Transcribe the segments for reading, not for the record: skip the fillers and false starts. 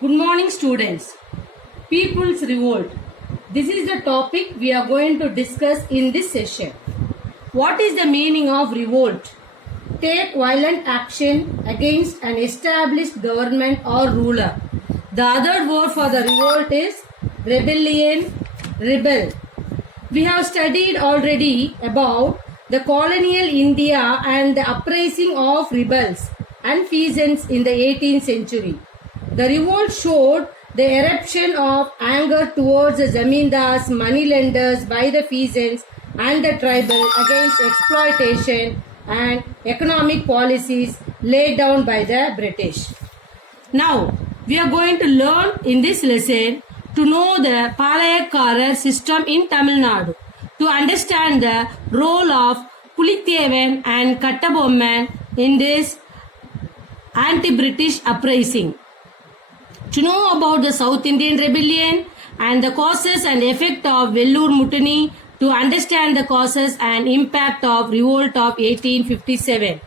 Good morning, students. People's Revolt. This is the topic we are going to discuss in this session. What is the meaning of revolt? Take violent action against an established government or ruler. The other word for the revolt is rebellion, rebel. We have studied already about the colonial India and the uprising of rebels and peasants in the 18th century. The revolt showed the eruption of anger towards the zamindars, moneylenders by the peasants and the tribal against exploitation and economic policies laid down by the British. Now, we are going to learn in this lesson to know the Palayakkarar system in Tamil Nadu, to understand the role of Pulithevan and Kattabomman in this anti-British uprising, to know about the South Indian rebellion and the causes and effect of Vellore Mutiny, to understand the causes and impact of revolt of 1857.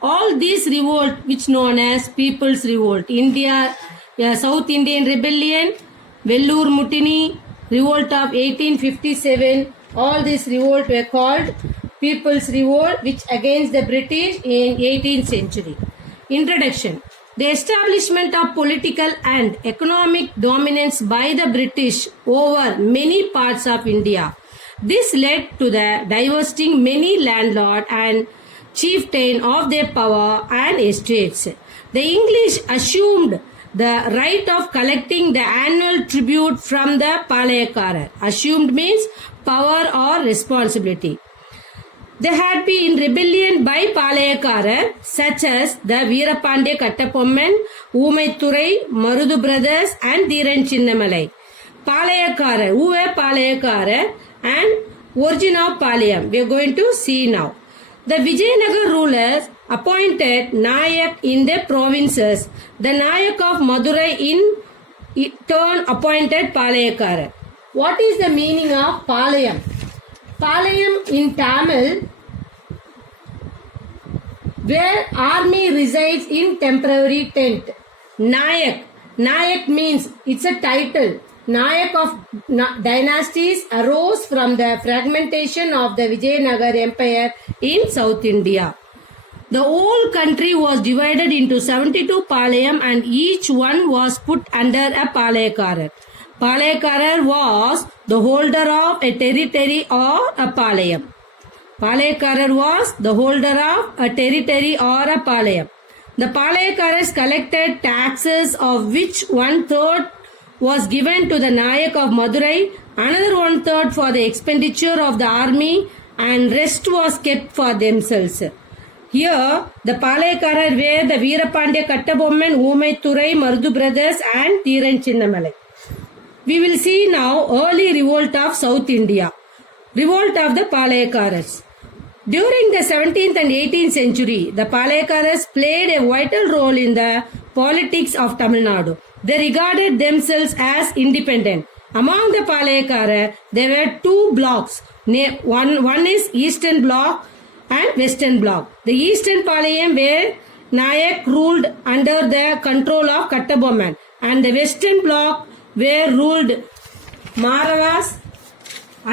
All these revolt which known as People's Revolt, South Indian Rebellion, Vellore Mutiny, Revolt of 1857, all these revolt were called People's Revolt, which against the British in 18th century. Introduction. The establishment of political and economic dominance by the British over many parts of India. This led to the divesting many landlords and chieftains of their power and estates. The English assumed the right of collecting the annual tribute from the Palayakkarar. Assumed means power or responsibility. They had been in rebellion by Palayakkarar, such as the Veerapandya Kattapomman, Umaithurai, Marudu brothers and Dhiran Chinnamalai. Palayakkarar, who were Palayakkarar and origin of Palayam, we are going to see now. The Vijayanagar rulers appointed Nayak in the provinces. The Nayak of Madurai in turn appointed Palayakkarar. What is the meaning of Palayam? Palayam in Tamil, where army resides in temporary tent. Nayak. Nayak means it's a title. Nayak of dynasties arose from the fragmentation of the Vijayanagar Empire in South India. The whole country was divided into 72 Palayam and each one was put under a Palayakkarar. Palayakkarar was the holder of a territory or a Palayam. Palayakkarar was the holder of a territory or a Palayam. The Palayakkarars collected taxes, of which 1/3 was given to the Nayak of Madurai, another 1/3 for the expenditure of the army, and rest was kept for themselves. Here, the Palayakkarar were the Veerapandya Kattabomman, Umaithurai, Marudu brothers and Dhiran Chinnamalai. We will see now early revolt of South India, revolt of the Palayakkarars. During the 17th and 18th century, the Palayakkarars played a vital role in the politics of Tamil Nadu. They regarded themselves as independent. Among the Palayakkarar, there were two blocks. One is Eastern Bloc and Western Bloc. The Eastern Palayam where Nayak ruled under the control of Kattabomman, and the Western Bloc were ruled Maravas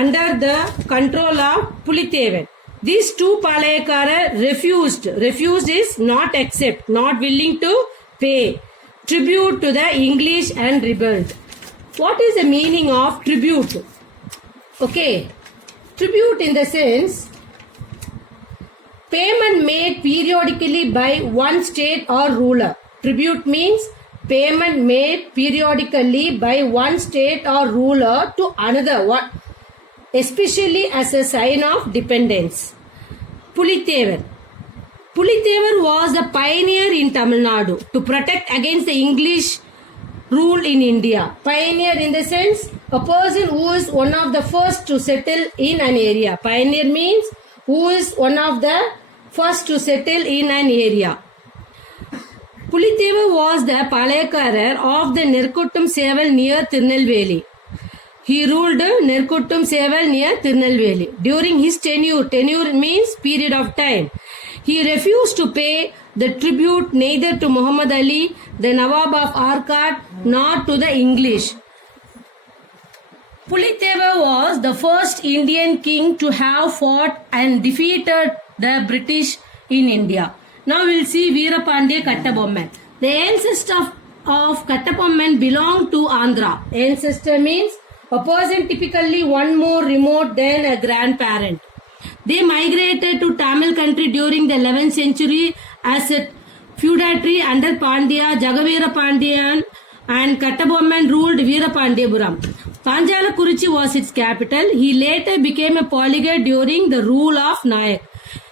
under the control of Pulithevan. These two Palayakkarar refused is not accept, not willing to pay tribute to the English and rebelled. What is the meaning of tribute? Okay, tribute in the sense payment made periodically by one state or ruler. Tribute means payment made periodically by one state or ruler to another one, especially as a sign of dependence. Pulithevan. Pulithevan was a pioneer in Tamil Nadu to protect against the English rule in India. Pioneer in the sense a person who is one of the first to settle in an area. Pioneer means who is one of the first to settle in an area. Pulithevan was the Palayakkarar of the Nerkuttum Seval near Tirunelveli. He ruled Nerkuttum Seval near Tirunelveli. During his tenure means period of time, He refused to pay the tribute neither to Muhammad Ali, the Nawab of Arcot, nor to the English. Puliteva was the first Indian king to have fought and defeated the British in India. Now we'll see Veerapandya Kattabomman. The ancestor of Kattabomman belonged to Andhra. Ancestor means a person typically one more remote than a grandparent. They migrated to Tamil country during the 11th century as a feudatory under Pandya, Jagaveera Pandyan, and Kattabomman ruled Veerapandiyapuram. Panjalakuruchi was its capital. He later became a polyglot during the rule of Nayak.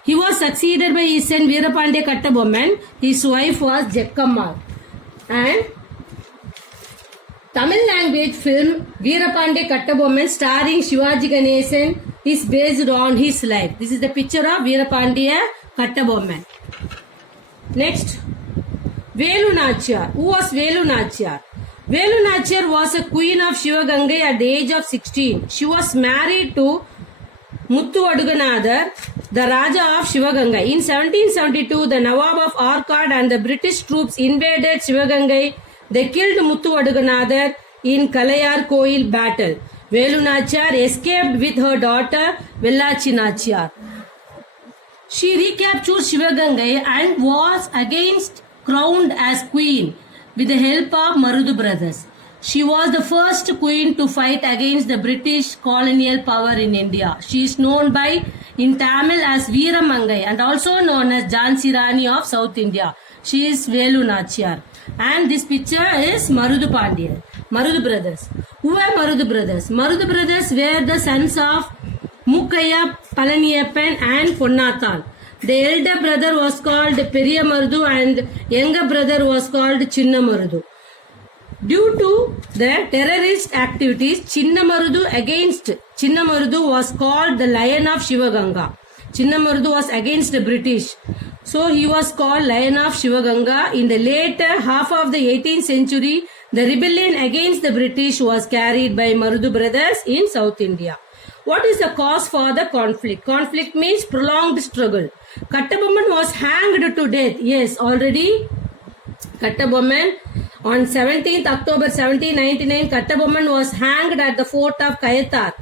He was succeeded by his son Veerapandya Kattabomman. His wife was Jekkammal. And Tamil language film Veerapandya Kattabomman starring Shivaji Ganesan is based on his life. This is the picture of Veerapandya Kattabomman. Next, Velu Nachiyar. Who was Velu Nachiyar? Velu Nachiyar was a queen of Shivagangai at the age of 16. She was married to Muthu Aduganadar, the Raja of Shivagangai. In 1772, the Nawab of Arcot and the British troops invaded Shivagangai. They killed Muthu Aduganadar in Kalayar Koil battle. Velu Nachiyar escaped with her daughter Vellachi Nachiyar. She recaptured Shivagangai and was against crowned as queen with the help of Marudu brothers. She was the first queen to fight against the British colonial power in India. She is known by in Tamil as Veeramangai and also known as Jhansi Rani of South India. She is Velu Nachiyar. And this picture is Marudu Pandya. Marudu brothers. Who were Marudu brothers? Marudu brothers were the sons of Mukkaya, Palaniyappan and Ponnathal. The elder brother was called Periya Marudu and younger brother was called Chinna Marudu. Due to the terrorist activities, Chinna Marudu was called the Lion of Shivaganga. Chinna Marudu was against the British. So he was called Lion of Shivaganga. In the later half of the 18th century, the rebellion against the British was carried by Marudu brothers in South India. What is the cause for the conflict? Conflict means prolonged struggle. Kattabomman was hanged to death. Yes, already Kattabomman on 17th October 1799, Kattabomman was hanged at the fort of Kayathar.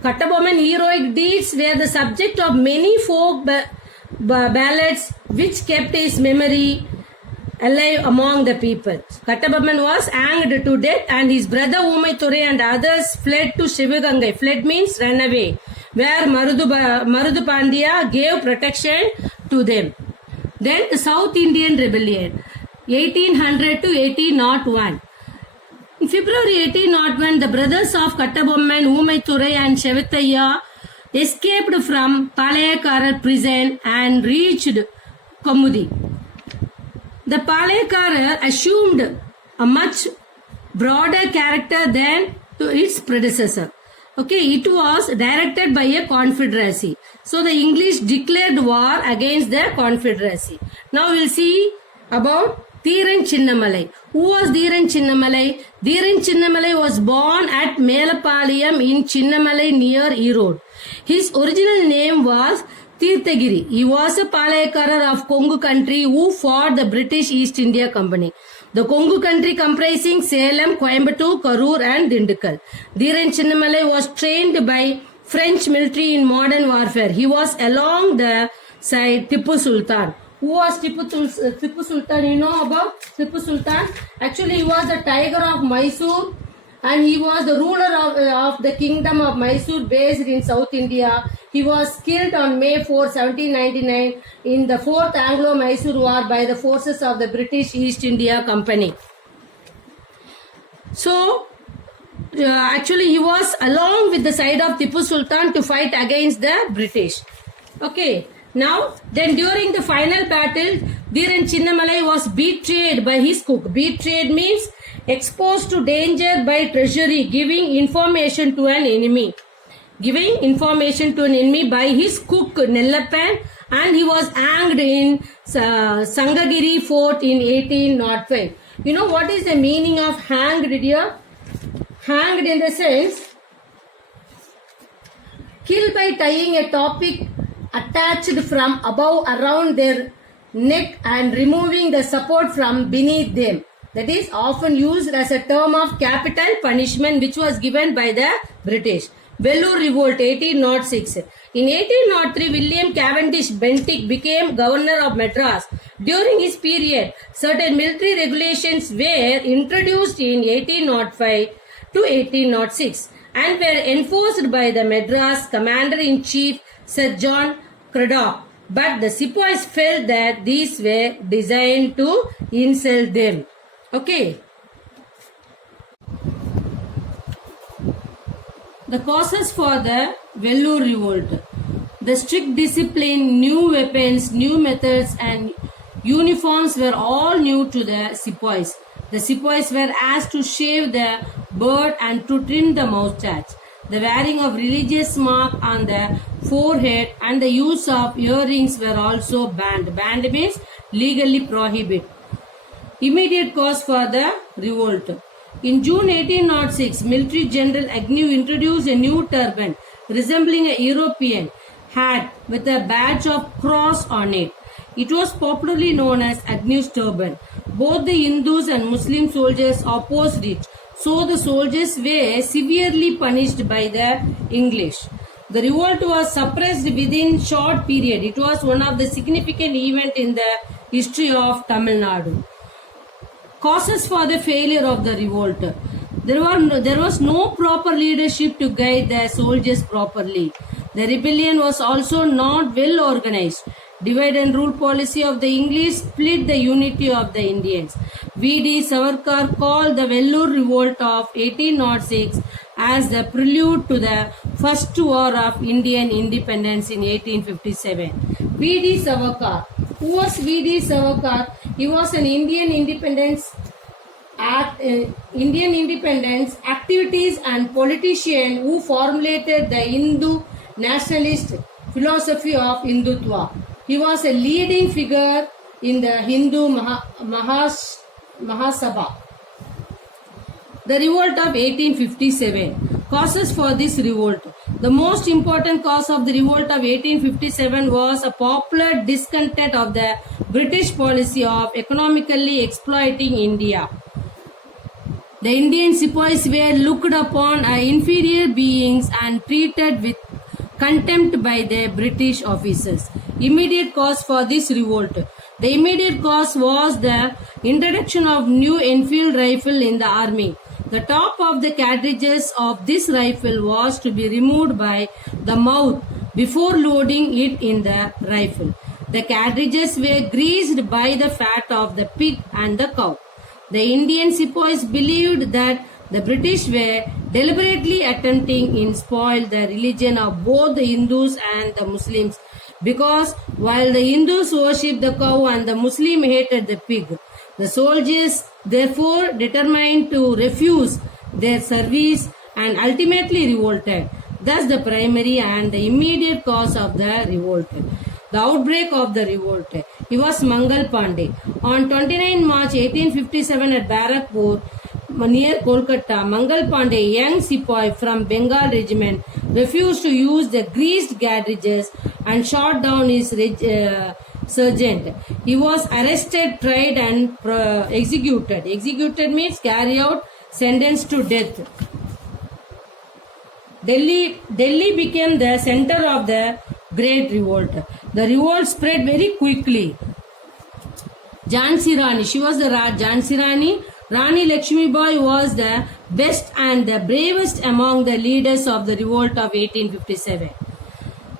Kattabomman heroic deeds were the subject of many folk ballads which kept his memory alive among the people. Kattabomman was hanged to death and his brother Umaiture and others fled to Shivagangai. Fled means ran away, where Marudu Pandya gave protection to them. Then the South Indian Rebellion, 1800 to 1801. In February 1801, the brothers of Kattabomman, Umaiture and Shevataya escaped from Palayakarar prison and reached Kamudi. The Palayakarar assumed a much broader character than to its predecessor. Okay, it was directed by a confederacy. So the English declared war against the confederacy. Now we'll see about Dhiran Chinnamalai. Who was Dhiran Chinnamalai? Dhiran Chinnamalai was born at Melapalayam in Chinnamalai near Erode. His original name was Tirthagiri. He was a Palayakarar of Kongu country who fought the British East India Company. The Kongu country comprising Salem, Coimbatore, Karur and Dindigul. Dhiran Chinnamalai was trained by French military in modern warfare. He was along the side Tipu Sultan. Who was Tipu Sultan? You know about Tipu Sultan? Actually, he was the tiger of Mysore and he was the ruler of the kingdom of Mysore based in South India. He was killed on May 4, 1799 in the 4th Anglo-Mysore War by the forces of the British East India Company. So, actually he was along with the side of Tipu Sultan to fight against the British. Okay. Now, then during the final battle, Dhiran Chinnamalai was betrayed by his cook. Betrayed means exposed to danger by treachery, giving information to an enemy. Giving information to an enemy by his cook Nellappan, and he was hanged in Sangagiri fort in 1805. You know what is the meaning of hanged here? Hanged in the sense, killed by tying a topic attached from above around their neck and removing the support from beneath them. That is often used as a term of capital punishment which was given by the British. Vellore Revolt 1806. In 1803, William Cavendish Bentinck became governor of Madras. During his period, certain military regulations were introduced in 1805 to 1806 and were enforced by the Madras Commander-in-Chief Sir John Cradock. But the sepoys felt that these were designed to insult them. Okay. The causes for the Vellore Revolt. The strict discipline, new weapons, new methods and uniforms were all new to the sepoys. The sepoys were asked to shave the beard and to trim the moustache. The wearing of religious mark on the forehead and the use of earrings were also banned. Banned means legally prohibited. Immediate cause for the revolt. In June 1806, Military General Agnew introduced a new turban resembling a European hat with a badge of cross on it. It was popularly known as Agnew's turban. Both the Hindus and Muslim soldiers opposed it, so the soldiers were severely punished by the English. The revolt was suppressed within short period. It was one of the significant events in the history of Tamil Nadu. Causes for the failure of the revolt. There was no proper leadership to guide the soldiers properly. The rebellion was also not well organized. Divide and rule policy of the English split the unity of the Indians. V.D. Savarkar called the Vellore Revolt of 1806 as the prelude to the first war of Indian independence in 1857. V.D. Savarkar. Who was V.D. Savarkar? He was an Indian independence activities and politician who formulated the Hindu nationalist philosophy of Hindutva. He was a leading figure in the Hindu Mahasabha. The revolt of 1857. Causes for this revolt. The most important cause of the revolt of 1857 was a popular discontent of the British policy of economically exploiting India. The Indian sepoys were looked upon as inferior beings and treated with contempt by the British officers. Immediate cause for this revolt. The immediate cause was the introduction of new Enfield rifle in the army. The top of the cartridges of this rifle was to be removed by the mouth before loading it in the rifle. The cartridges were greased by the fat of the pig and the cow. The Indian sepoys believed that the British were deliberately attempting to spoil the religion of both the Hindus and the Muslims, because while the Hindus worshipped the cow and the Muslim hated the pig, the soldiers therefore determined to refuse their service and ultimately revolted. Thus the primary and the immediate cause of the revolt. The outbreak of the revolt. He was Mangal Pandey. On 29 March 1857 at Barakpur, near Kolkata, Mangal Pandey, a young sepoy from Bengal regiment, refused to use the greased cartridges and shot down his sergeant. He was arrested, tried and executed. Executed means carry out sentence to death. Delhi became the center of the Great Revolt. The revolt spread very quickly. Jhansi Rani, she was the Jhansi Rani. Rani Lakshmi Bai was the best and the bravest among the leaders of the revolt of 1857.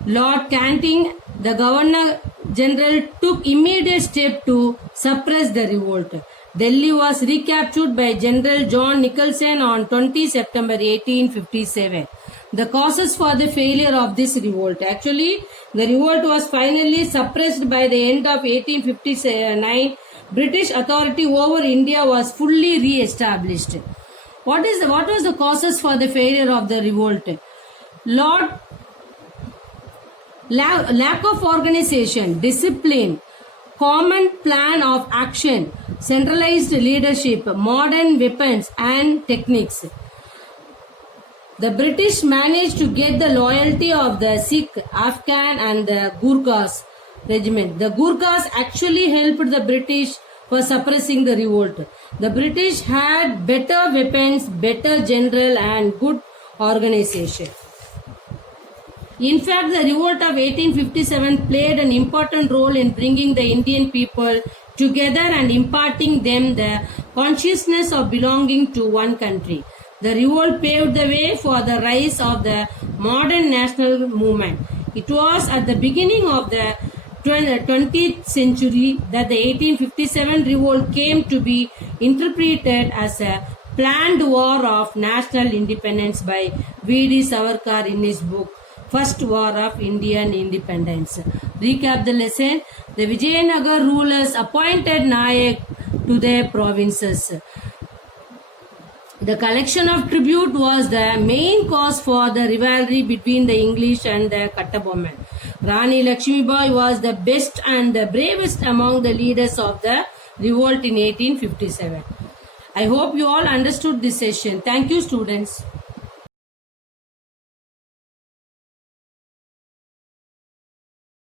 Lord Canting, the Governor General, took immediate step to suppress the revolt. Delhi was recaptured by General John Nicholson on 20 September 1857. The causes for the failure of this revolt. Actually, the revolt was finally suppressed by the end of 1859. British authority over India was fully re-established. What was the causes for the failure of the revolt? Lack of organization, discipline, common plan of action, centralized leadership, modern weapons and techniques. The British managed to get the loyalty of the Sikh, Afghan and the Gurkhas regiment. The Gurkhas actually helped the British for suppressing the revolt. The British had better weapons, better general and good organization. In fact, the revolt of 1857 played an important role in bringing the Indian people together and imparting them the consciousness of belonging to one country. The revolt paved the way for the rise of the modern national movement. It was at the beginning of the 20th century that the 1857 revolt came to be interpreted as a planned war of national independence by V.D. Savarkar in his book First War of Indian Independence. Recap the lesson. The Vijayanagar rulers appointed Nayak to their provinces. The collection of tribute was the main cause for the rivalry between the English and the Kattabomman. Rani Lakshmibai was the best and the bravest among the leaders of the revolt in 1857. I hope you all understood this session. Thank you, students.